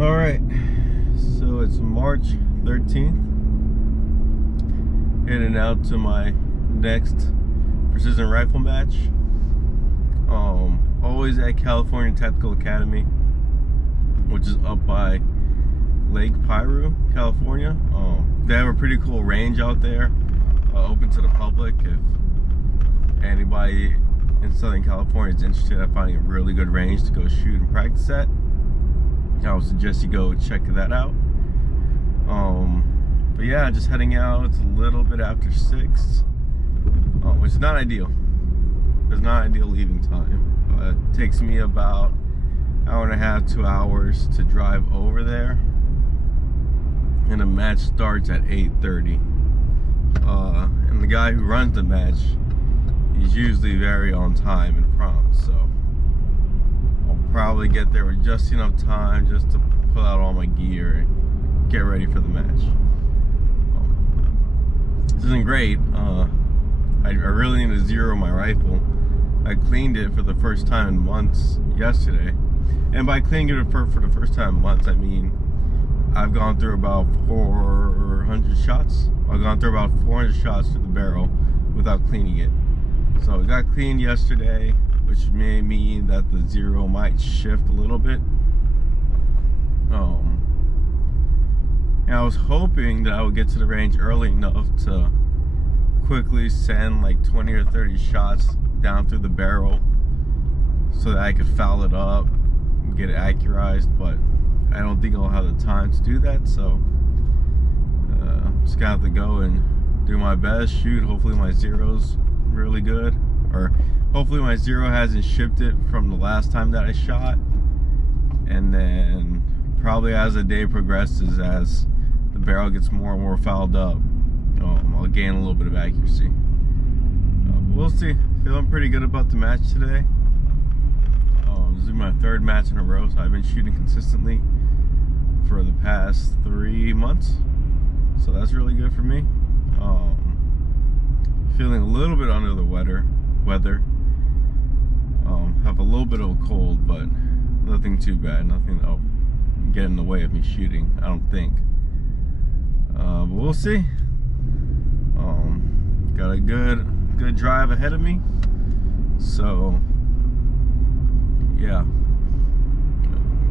All right, so it's March 13th. Heading out to my next precision rifle match. Always at California Tactical Academy, which is up by Lake Piru, California. They have a pretty cool range out there, open to the public. If anybody in Southern California is interested in finding a really good range to go shoot and practice at, I would suggest you go check that out. But yeah, just heading out. It's a little bit after 6, which is not ideal. It's not ideal leaving time. It takes me about an hour and a half, 2 hours to drive over there, and the match starts at 8:30. And the guy who runs the match, he's usually very on time and prompt, so I'll probably get there with just enough time just to pull out all my gear and get ready for the match. This isn't great. I really need to zero my rifle. I cleaned it for the first time in months yesterday, and by cleaning it for the first time in months, I mean I've gone through about 400 shots. I've gone through about 400 shots to the barrel without cleaning it. So it got cleaned yesterday, which may mean that the zero might shift a little bit. And I was hoping that I would get to the range early enough to quickly send like 20 or 30 shots down through the barrel so that I could foul it up and get it accurized, but I don't think I'll have the time to do that, so I'm just gonna have to go and do my best, shoot. Hopefully my zero's really good, or hopefully my zero hasn't shifted from the last time that I shot, and then probably as the day progresses, as the barrel gets more and more fouled up, I'll gain a little bit of accuracy. We'll see. Feeling pretty good about the match today. This is my 3rd match in a row, so I've been shooting consistently for the past 3 months, so that's really good for me. Feeling a little bit under the weather. Have a little bit of a cold, but nothing too bad. Nothing that'll get in the way of me shooting, I don't think. But we'll see. Got a good drive ahead of me, so yeah,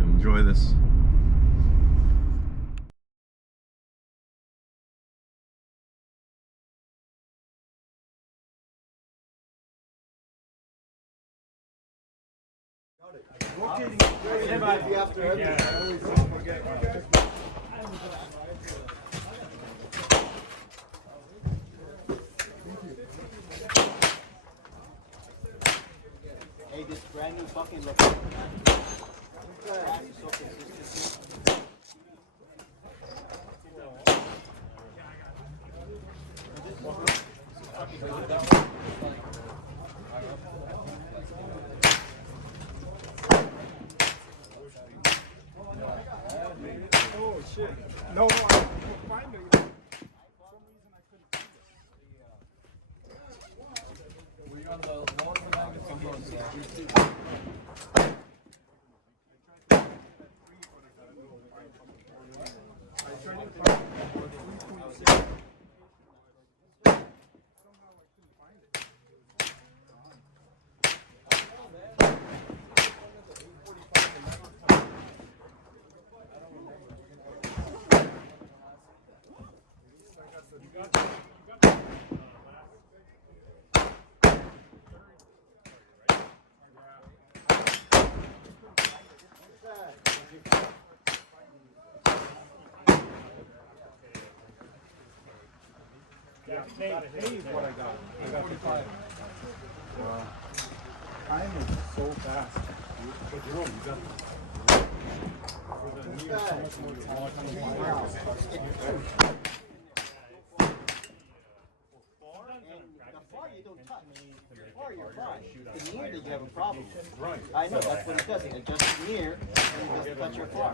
enjoy this. It might be after Hey, this brand new fucking look. Oh shit. No, I couldn't find it. For some reason I couldn't find it. Were you on the lower magazine? Yeah, hey is what I got. I got 55. Wow. Time is so fast. But you got the knee is so much more taller. The far you don't touch. The far you're fine. The near that you have a problem. Right. I know, that's what it does. It adjusts near and it doesn't touch your far.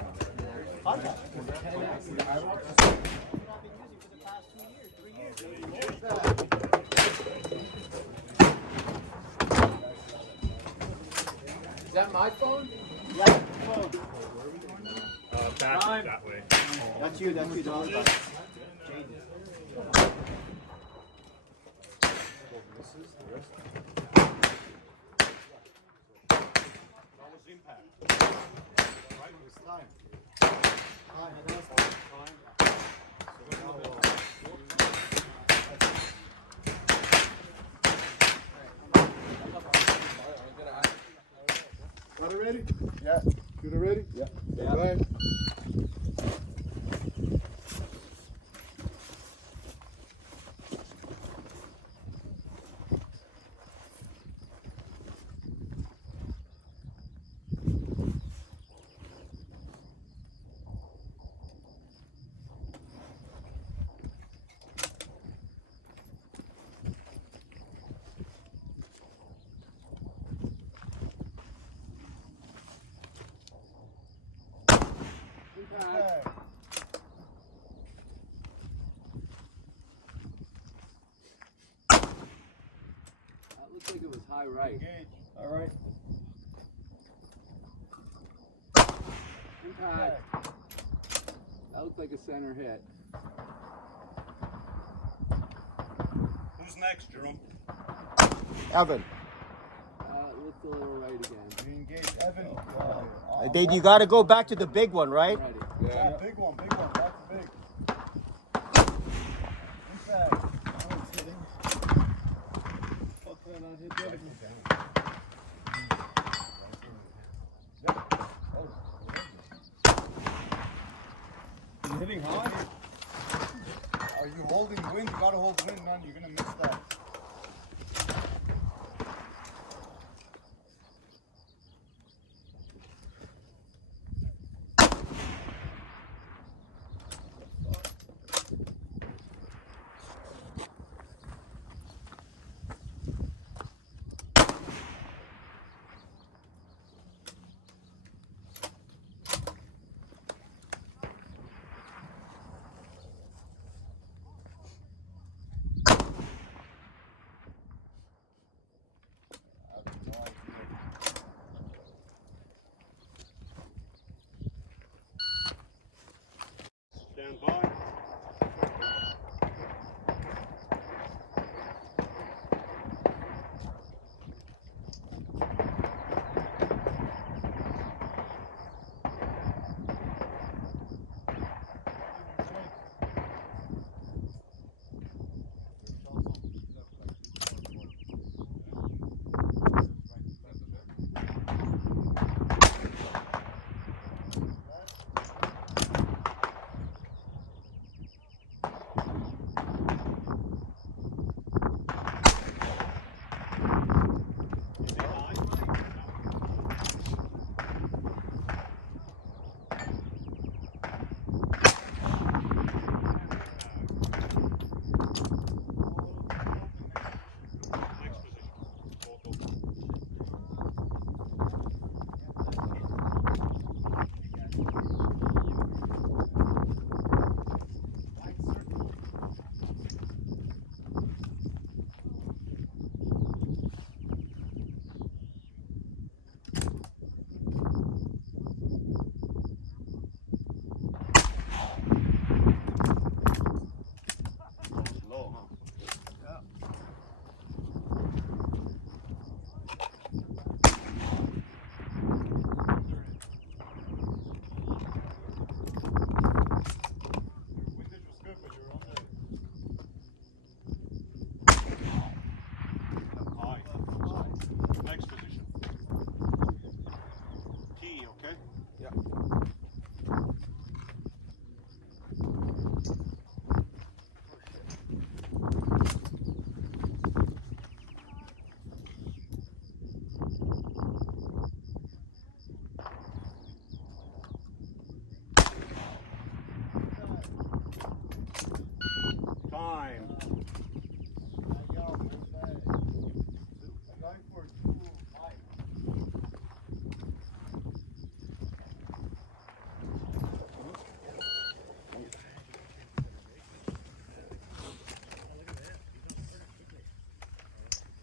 Contact. Is that my phone? Yeah, phone. back that way. That's you, don't worry about it. Water ready? Yeah. Shooter ready? Yeah. Go ahead. Looks like it was high right. Engage. All right. Impact. That looked like a center hit. Who's next, Jerome? Evan. It looked a little right again. Engage. Evan. Then you got to go back to the big one, right? Ready. Yeah. Big one. That's big. Impact. Oh, it's hitting. Fuck that, not hit that. You hitting high? Are you holding wind? You gotta hold wind, man. You're gonna miss that. Stand by.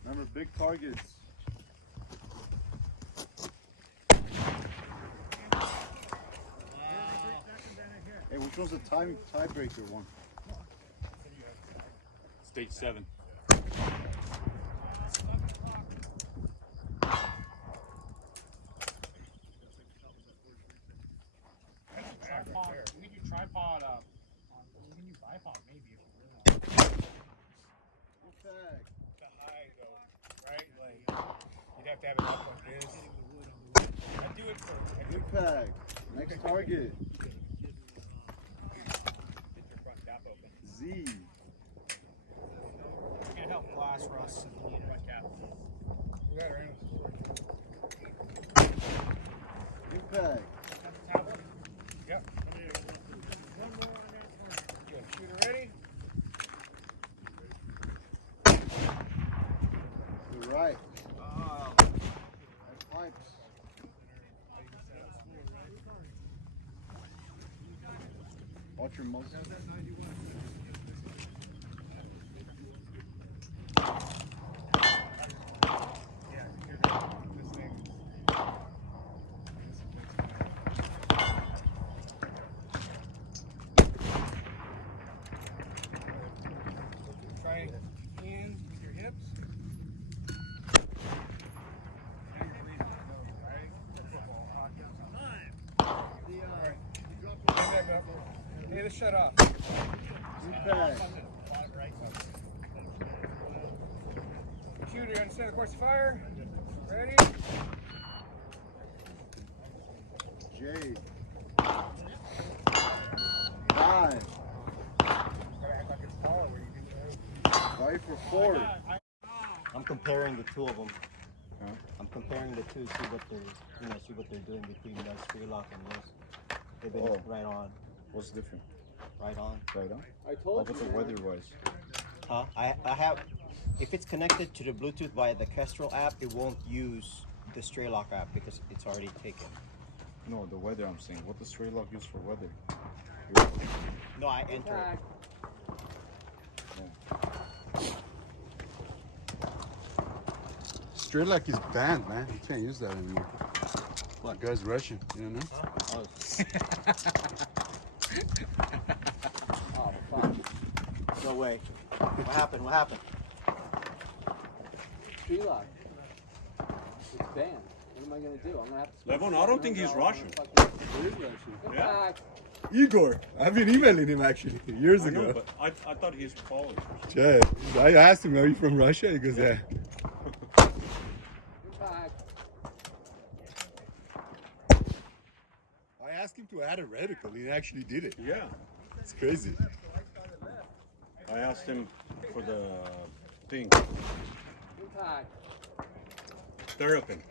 Remember, big targets. one's a tiebreaker one? Stage 7. Tripod. We can do tripod. We can do bipod maybe if you really want. Okay. The high though, right? Like you'd have to have it up like this. I do it for. Impact. Next target. Get your front cap open. Z. Can't help glass rust if you need front cap. We got our Impact. tablet. Yep. Yeah, shooter ready? You're right. Pipes. Watch your muzzle. Try hands with your hips. And your breathing. Right? Football, hockey, something. Hey, let's shut off. Impact. Shooter, understand the course of fire? Ready? J. 5. Fight for 4. I'm comparing the two of them. Huh? I'm comparing the two, see what they're doing between that Strelok and this. They've been right on, What's different? right on. Right on? I How told about the you. man. weather-wise? Huh? I have, if it's connected to the Bluetooth via the Kestrel app, it won't use the Strelok app because it's already taken. No, the weather I'm saying. What does Strelok use for weather? No, I enter it. Impact. Strelak is banned, man. You can't use that anymore. What? The guy's Russian, you don't know? Oh, Oh, fuck. no way. What happened? What happened? Tree lock. It's banned. What am I gonna do? I'm gonna have to. spend Levon, I don't think he's $700 Russian. on fucking- He is Russian. Yeah. Impact. Igor. I've been emailing him actually years I know, ago. but I thought he's Polish. Yeah. I asked him, are you from Russia? He goes, yeah. Impact. I asked him to add a reticle. He actually did it. Yeah. It's crazy. I asked him for the thing, Impact. Terrapin.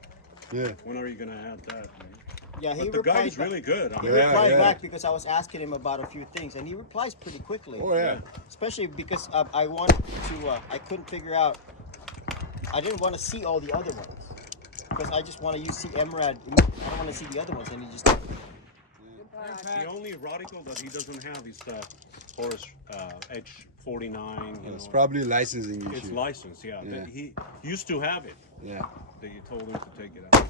Yeah. When are you gonna add that, man? Yeah, he But the replied guy is back- really good. I He mean, Yeah, replied yeah. back because I was asking him about a few things, and he replies pretty quickly. Oh, yeah. Especially because I wanted to, I couldn't figure out, I didn't want to see all the other ones. Because I just want to see MRAD, I don't want to see the other ones, and he just, the only radical that he doesn't have is the Horus H49. You It's know. probably a licensing It's issue. licensed, yeah. Yeah. He used to have it. Yeah. They told him to take it out.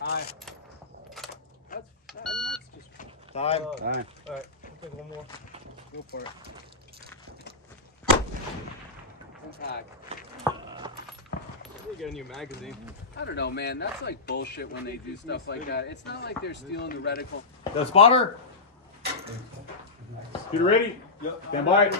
Hi. That's just. time. All right. Alright, we'll take one more. Go for it. Impact. We'll get a new magazine. I don't know, man. That's like bullshit when they do stuff like that. It's not like they're stealing the reticle. The spotter. Get ready. Yep. Stand by.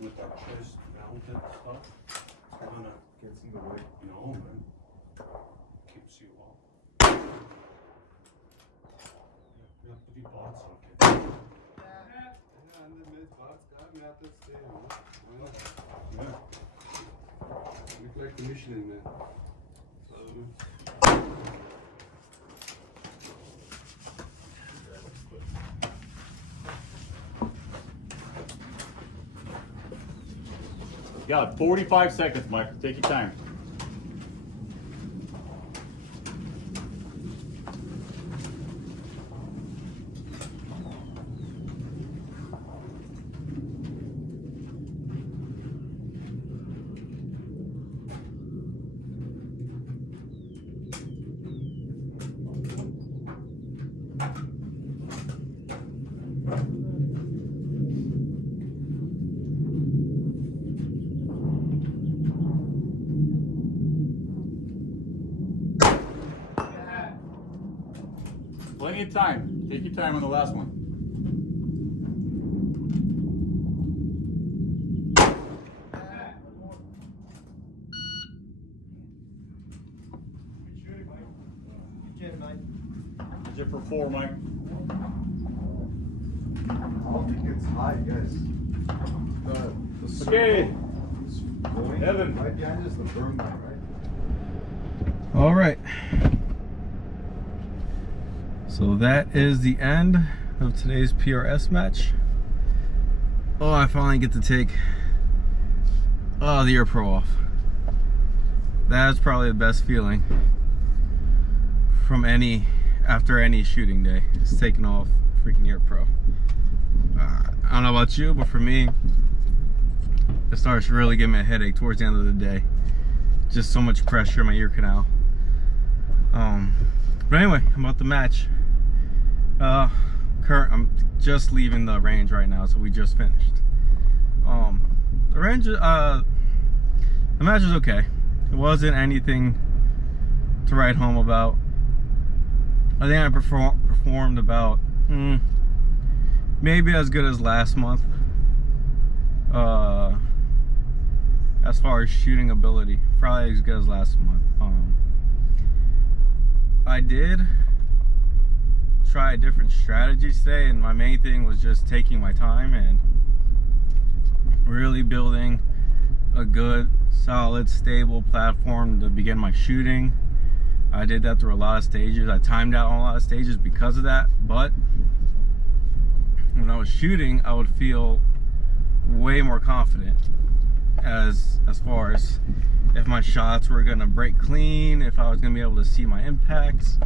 With that chest mounted stuff, it's gonna get in the way. No, man. Keeps you up. Yeah, pretty bots, okay. We like commissioning, man. You got 45 seconds, Mike. Take your time. Plenty of time. Take your time on the last one. Is it for 4, Mike? I don't think it's high, guys. The Okay. going Evan. right behind is the berm line, right? All right. So that is the end of today's PRS match. Oh, I finally get to take the Air Pro off. That's probably the best feeling from after any shooting day. It's taking off freaking Air Pro. I don't know about you, but for me, it starts to really give me a headache towards the end of the day. Just so much pressure in my ear canal. But anyway, about the match. I'm just leaving the range right now, so we just finished. The range, the match was okay. It wasn't anything to write home about. I think I performed about maybe as good as last month. As far as shooting ability, probably as good as last month. I did try different strategies today, and my main thing was just taking my time and really building a good, solid, stable platform to begin my shooting. I did that through a lot of stages. I timed out on a lot of stages because of that, but when I was shooting, I would feel way more confident as far as if my shots were gonna break clean, if I was gonna be able to see my impacts.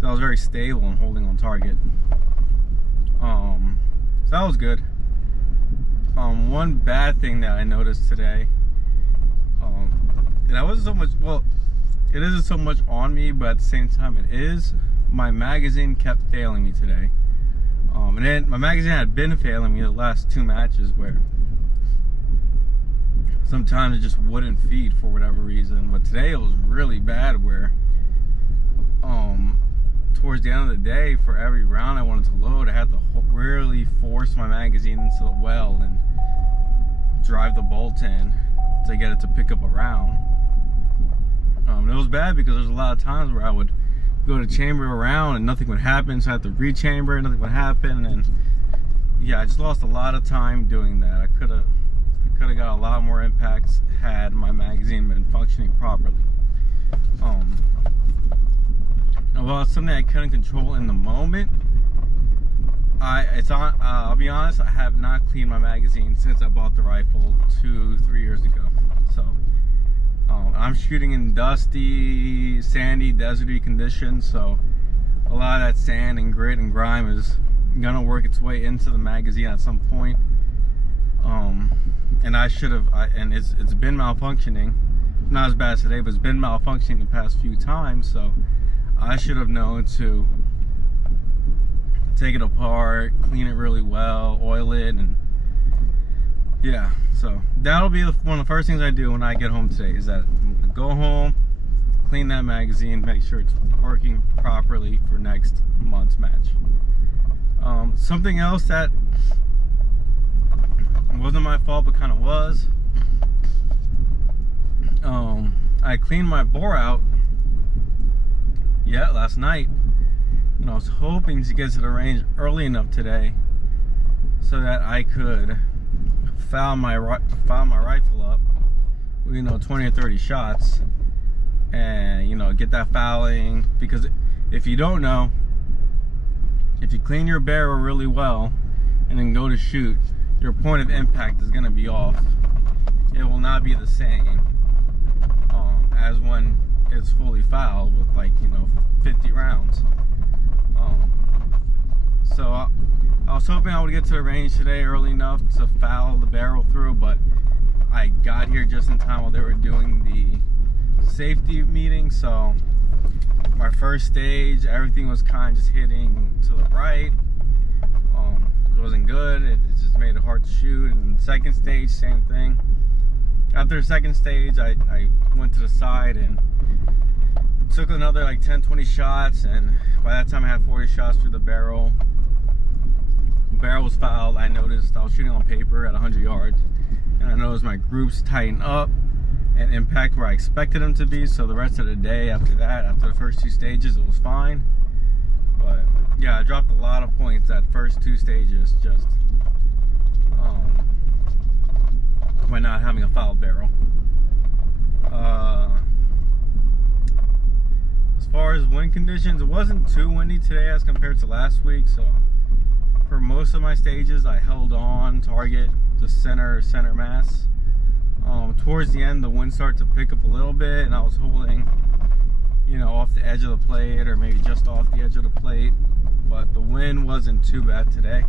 So I was very stable and holding on target. So that was good. One bad thing that I noticed today, and I wasn't so much, well, it isn't so much on me, but at the same time it is, my magazine kept failing me today. And then my magazine had been failing me the last 2 matches where sometimes it just wouldn't feed for whatever reason. But today it was really bad where towards the end of the day, for every round I wanted to load, I had to really force my magazine into the well and drive the bolt in to get it to pick up a round. It was bad because there's a lot of times where I would go to chamber a round and nothing would happen, so I had to rechamber and nothing would happen. And yeah, I just lost a lot of time doing that. I could have got a lot more impacts had my magazine been functioning properly. Well, it's something I couldn't control in the moment. I'll be honest, I have not cleaned my magazine since I bought the rifle 2-3 years ago. So I'm shooting in dusty, sandy, deserty conditions, so a lot of that sand and grit and grime is gonna work its way into the magazine at some point. And I should have, and it's been malfunctioning, not as bad as today, but it's been malfunctioning the past few times, so I should have known to take it apart, clean it really well, oil it, and yeah, so that'll be one of the first things I do when I get home today, is that I'm gonna go home, clean that magazine, make sure it's working properly for next month's match. Something else that wasn't my fault but kind of was, I cleaned my bore out last night, and I was hoping to get to the range early enough today so that I could fouled my rifle up with, you know, 20 or 30 shots, and, you know, get that fouling. Because if you don't know, if you clean your barrel really well and then go to shoot, your point of impact is going to be off. It will not be the same as when it's fully fouled with, like, you know, 50 rounds. So I was hoping I would get to the range today early enough to foul the barrel through, but I got here just in time while they were doing the safety meeting. So my first stage, everything was kind of just hitting to the right. It wasn't good. It just made it hard to shoot. And second stage, same thing. After the second stage, I went to the side and took another like 10-20 shots, and by that time I had 40 shots through the barrel. The barrel was fouled. I noticed I was shooting on paper at 100 yards, and I noticed my groups tighten up and impact where I expected them to be. So the rest of the day after that, after the first 2 stages, it was fine. But yeah, I dropped a lot of points that first 2 stages just by not having a fouled barrel. As far as wind conditions, it wasn't too windy today as compared to last week, so for most of my stages I held on target to center mass. Towards the end the wind started to pick up a little bit, and I was holding, you know, off the edge of the plate or maybe just off the edge of the plate, but the wind wasn't too bad today.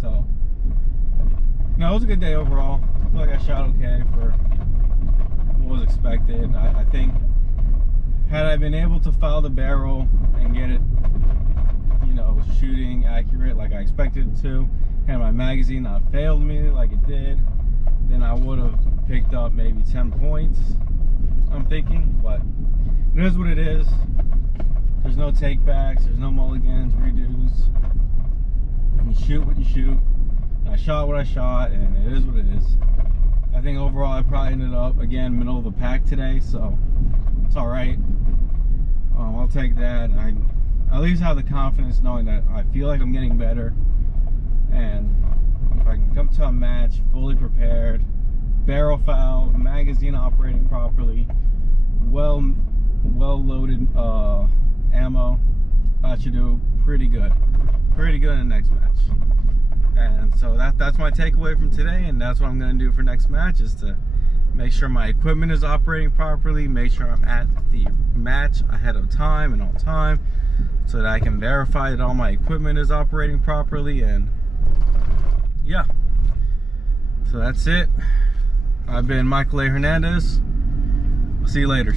So no, it was a good day overall. I feel like I shot okay for what was expected. I think had I been able to foul the barrel and get it, you know, shooting accurate like I expected it to, and my magazine not failed me like it did, then I would have picked up maybe 10 points, I'm thinking. But it is what it is. There's no takebacks, there's no mulligans, redos. You shoot what you shoot. I shot what I shot, and it is what it is. I think overall I probably ended up, again, middle of the pack today, so it's alright. I'll take that. I at least have the confidence knowing that I feel like I'm getting better, and if I can come to a match fully prepared, barrel foul, magazine operating properly, well loaded ammo, I should do pretty good in the next match. And so that's my takeaway from today, and that's what I'm going to do for next match, is to make sure my equipment is operating properly, make sure I'm at the match ahead of time and on time, so that I can verify that all my equipment is operating properly. And yeah, so that's it. I've been Michael A. Hernandez. I'll see you later.